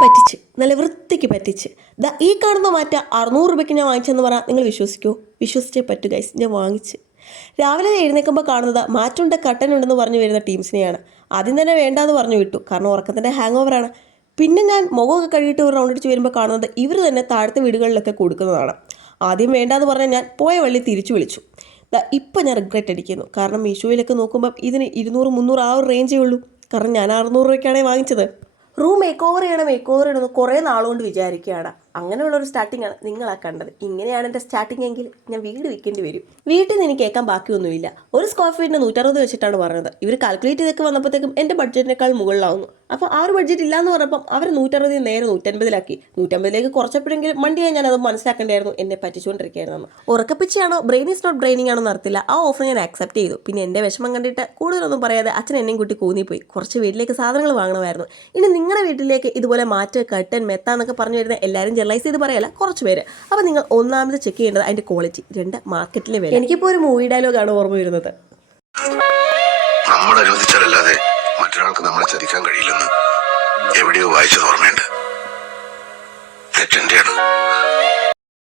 പറ്റിച്ച്, നല്ല വൃത്തിക്ക് പറ്റിച്ച്. ഈ കാണുന്ന മാറ്റ 600 രൂപയ്ക്ക് ഞാൻ വാങ്ങിച്ചെന്ന് പറഞ്ഞാൽ നിങ്ങൾ വിശ്വസിക്കുമോ? വിശ്വസിച്ചേ പറ്റൂ ഗൈസ്, ഞാൻ വാങ്ങിച്ച്. രാവിലെ എഴുന്നേൽക്കുമ്പോൾ കാണുന്നത് മാറ്റുണ്ട് കട്ടനുണ്ടെന്ന് പറഞ്ഞു വരുന്ന ടീംസിനെയാണ്. ആദ്യം തന്നെ വേണ്ടാന്ന് പറഞ്ഞു വിട്ടു, കാരണം ഉറക്കത്തിൻ്റെ ഹാങ് ഓവറാണ്. പിന്നെ ഞാൻ മുഖമൊക്കെ കഴുകിയിട്ട് ഒരു റൗണ്ട് അടിച്ച് വരുമ്പോൾ കാണുന്നത് ഇവർ തന്നെ താഴത്തെ വീടുകളിലൊക്കെ കൊടുക്കുന്നതാണ്. ആദ്യം വേണ്ടാന്ന് പറഞ്ഞാൽ ഞാൻ പോയ വള്ളി തിരിച്ചു വിളിച്ചു. ഇപ്പം ഞാൻ റിഗ്രറ്റ് അടിക്കുന്നു, കാരണം മീഷോയിലൊക്കെ നോക്കുമ്പം ഇതിന് 200-300 ആ ഒരു റേഞ്ചേ ഉള്ളൂ. കാരണം ഞാൻ 600 രൂപയ്ക്കാണ് വാങ്ങിച്ചത്. റൂം മേക്ക് ഓവർ ചെയ്യണമെന്ന് കുറേ നാളുകൊണ്ട് വിചാരിക്കുകയാണ്. അങ്ങനെയുള്ളൊരു സ്റ്റാർട്ടിംഗ് ആണ് നിങ്ങളാ കണ്ടത്. ഇങ്ങനെയാണ് എൻ്റെ സ്റ്റാർട്ടിംഗ് എങ്കിൽ ഞാൻ വീട് വിൽക്കേണ്ടി വരും. വീട്ടിൽ നിന്ന് എനിക്ക് കേൾക്കാൻ ബാക്കിയൊന്നുമില്ല. ഒരു സ്ക്വയർ ഫീറ്റിന് 160 വെച്ചിട്ടാണ് പറഞ്ഞത്. ഇവർ കാൽക്കുലേറ്റ് ചെയ്തൊക്കെ വന്നപ്പോഴത്തേക്കും എൻ്റെ ബഡ്ജറ്റിനേക്കാൾ മുകളിലാവുന്നു. അപ്പോൾ ആ ഒരു ബഡ്ജറ്റ് ഇല്ലാന്ന് പറഞ്ഞപ്പം അവർ 160 നേരെ 150 150 കുറച്ചപ്പോഴെങ്കിലും മണ്ടിയായി ഞാൻ അത് മനസ്സിലാക്കേണ്ടായിരുന്നു. എന്നെ പറ്റിച്ചുകൊണ്ടിരിക്കുകയായിരുന്നു. ഉറക്കപ്പിച്ചയാണോ ബ്രെയിൻ ഈസ് നോട്ട് ബ്രെയിനിങ് ആണോ നടത്തില്ല. ആ ഓഫർ ഞാൻ ആക്സെപ്റ്റ് ചെയ്തു. പിന്നെ എൻ്റെ വിഷമം കണ്ടിട്ട് കൂടുതലൊന്നും പറയാതെ അച്ഛൻ എന്നെയും കൂട്ടി കൂന്നിപ്പോയി. കുറച്ച് വീട്ടിലേക്ക് സാധനങ്ങൾ വാങ്ങണമായിരുന്നു. ഇനി നിങ്ങളുടെ വീട്ടിലേക്ക് ഇതുപോലെ മാറ്റ് കട്ടൻ മെത്ത എന്നൊക്കെ പറഞ്ഞു വരുന്ന എല്ലാവരും ജനറലൈസ് ചെയ്ത് പറയല്ല, കുറച്ച് പേര്. അപ്പോൾ നിങ്ങൾ ഒന്നാമത് ചെക്ക് ചെയ്യേണ്ടത് അതിൻ്റെ ക്വാളിറ്റി, 2 മാർക്കറ്റിലെ വില. എനിക്കിപ്പോൾ ഒരു മൂവി ഡയലോഗാണ് ഓർമ്മ വരുന്നത്. നമ്മൾ അനുവദിച്ചാലല്ലാതെ മറ്റൊരാൾക്ക് നമ്മളെ ചതിക്കാൻ കഴിയില്ലെന്ന് എവിടെയോ വായിച്ചത് ഓർമ്മയുണ്ട്. തെറ്റെന്റെയാണ്.